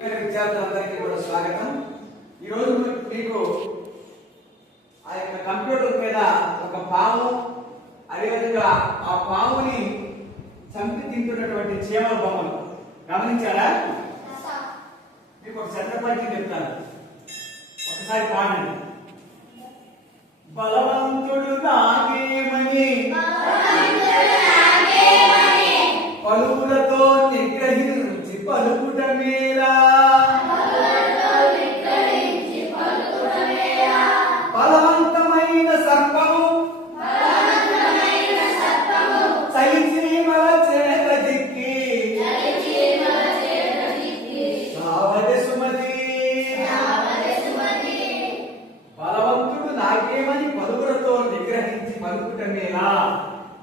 విద్యార్థులందరికీ కూడా స్వాగతం. ఈరోజు మీకు ఆ యొక్క కంప్యూటర్ మీద ఒక పాము అదేవిధంగా ఆ పాముని చంపి తింటున్నటువంటి చీమల బొమ్మలు గమనించారా? మీకు ఒక చంద్రపరిచయం చెప్తాను. ఒకసారి పాడండి. బలవంతుడు నాగేమని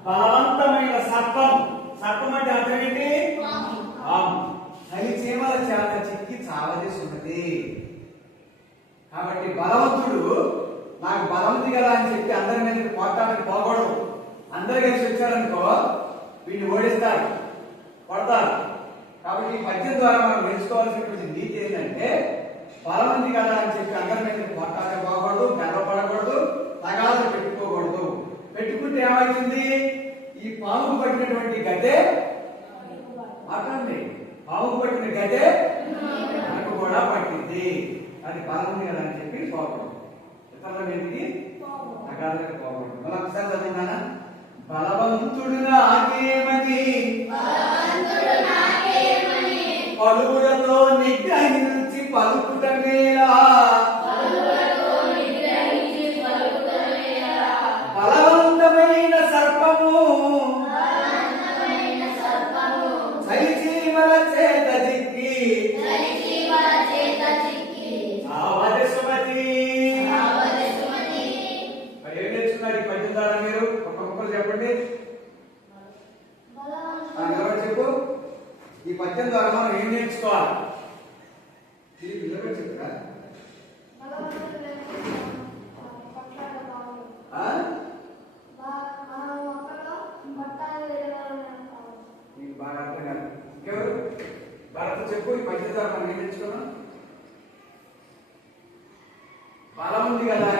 బలవంతమైన సర్పం. సర్పం అంటే అర్థం ఏంటి? పాము. చలిచీమల చేత చిక్కి సుమతి కాబట్టి బలవంతుడు నాకు బలం ఉంది కదా అని చెప్పి అందరి మీద పోటానికి పోకూడదు. అందరు కలిసి వచ్చారనుకో వీడిని ఓడిస్తారు కొడతారు. కాబట్టి ఈ పద్యం ద్వారా మనం నేర్చుకోవాల్సినటువంటి నీతి ఏంటంటే బలం ఉంది కదా అని చెప్పి ఏమవుతుంది ఈ పాము పట్టినటువంటి గడ్డే మాట్లాడండి. పాము పట్టిన గడ్డే మనకు కూడా పట్టింది. అది బలం ఉంది కదా అని చెప్పి పోకూడదు ఇతరుల పోకూడదు మళ్ళీ ఒకసారి చదివినానా బలవంతుడు నాకేమని పలువులతో నిగ్రహించి పలుకుట ఆ, నిలబడి చెప్పు. ఈ పద్యం ద్వారా మనం ఏం నేర్చుకోవాలి? నిలబడి చెప్పురా? నీకు బాగా అర్థం కాదు. ఇంకెవరు? భరత చెప్పు ఈ పద్యం ద్వారా మనం ఏం నేర్చుకున్నాం? బలం ఉంది కదా.